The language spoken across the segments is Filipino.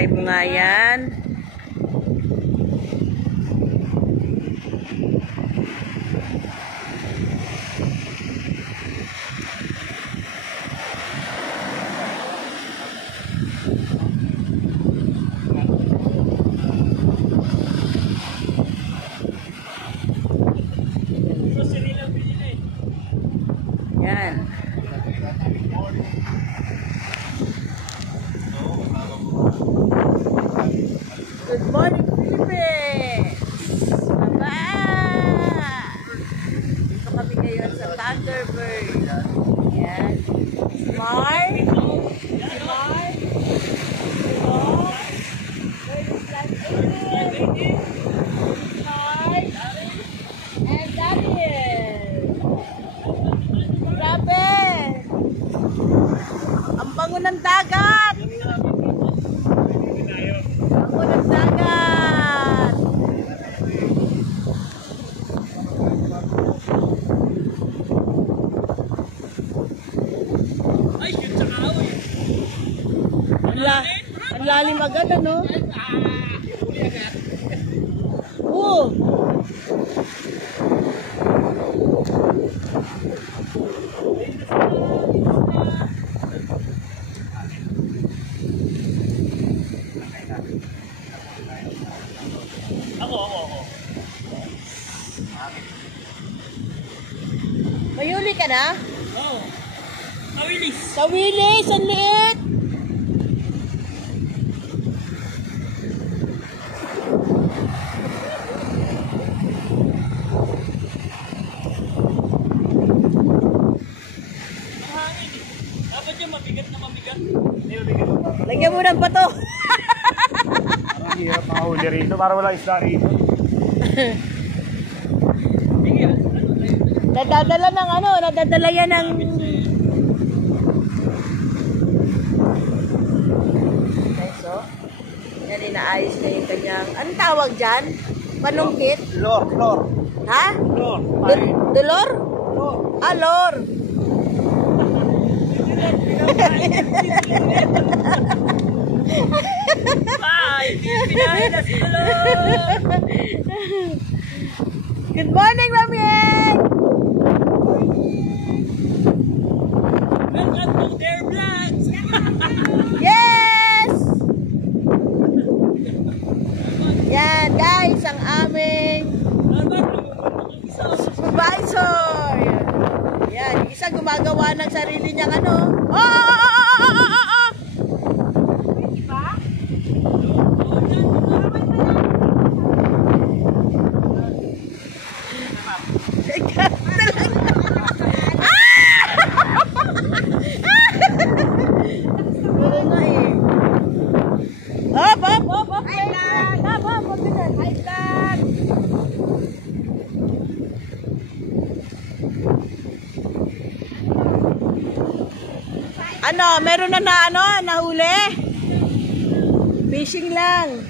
Try mo nga yan. Yan. Good morning, Philippines! Baba! Dito kami ngayon sa Thunderbird. Yan. Smart. Smart. Smart. And Daniel. Grabe! Ang bango ng dagat! Bango ng dagat! Ay, yun sa kaaway. Ang lalim agad, ano? Oo! Ako. Mayuli ka na? Oo. Kawilis. Sa Willis, ang liit! Mahangin eh. Dapat yung mabigat na mabigat. Hindi mabigat. Lagyan mo ng bato. Parang hirap makahuli rito para wala isda rito. Nadadala ng ano, nadadala yan ng... Okay, so, yan, inaayos na yung kanyang... Anong tawag dyan? Panungkit? Lor. Ha? Dolor? Ah, lor. Ay, pinahin na si Lolo. Good morning, Mami! Welcome to their vlogs. Yes! Yan, guys, ang aming supervisor. Yan, isa gumagawa ng sarili niyang ano. Ano, meron na nahuli? Fishing lang.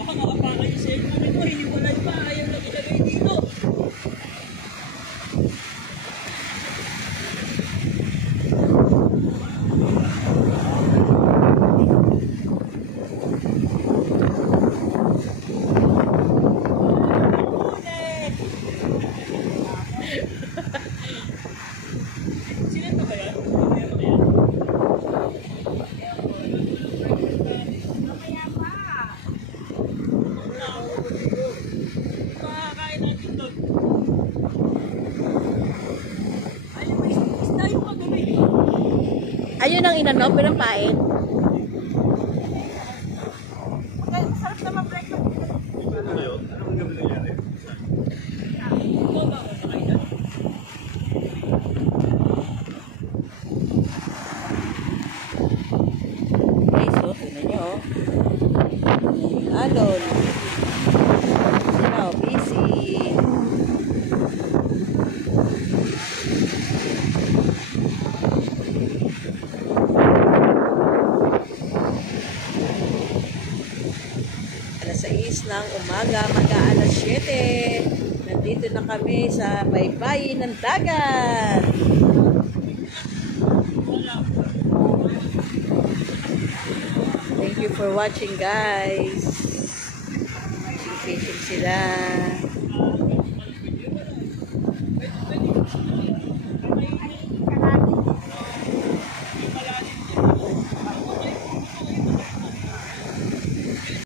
Baka makapakay yung cellphone ito. Hiniwalay pa. Ayaw na ilagay dito. Ayun ang inano, pinapain. Sarap naman breakfast. Ano ba yun? Anong gabi nangyari? Okay, so, tignan nyo, oh. Alon. Sino, busy. Alas 6 ng umaga, mag-aalas 7. Nandito na kami sa baybayin ng dagat. for watching, guys. Fishing sila.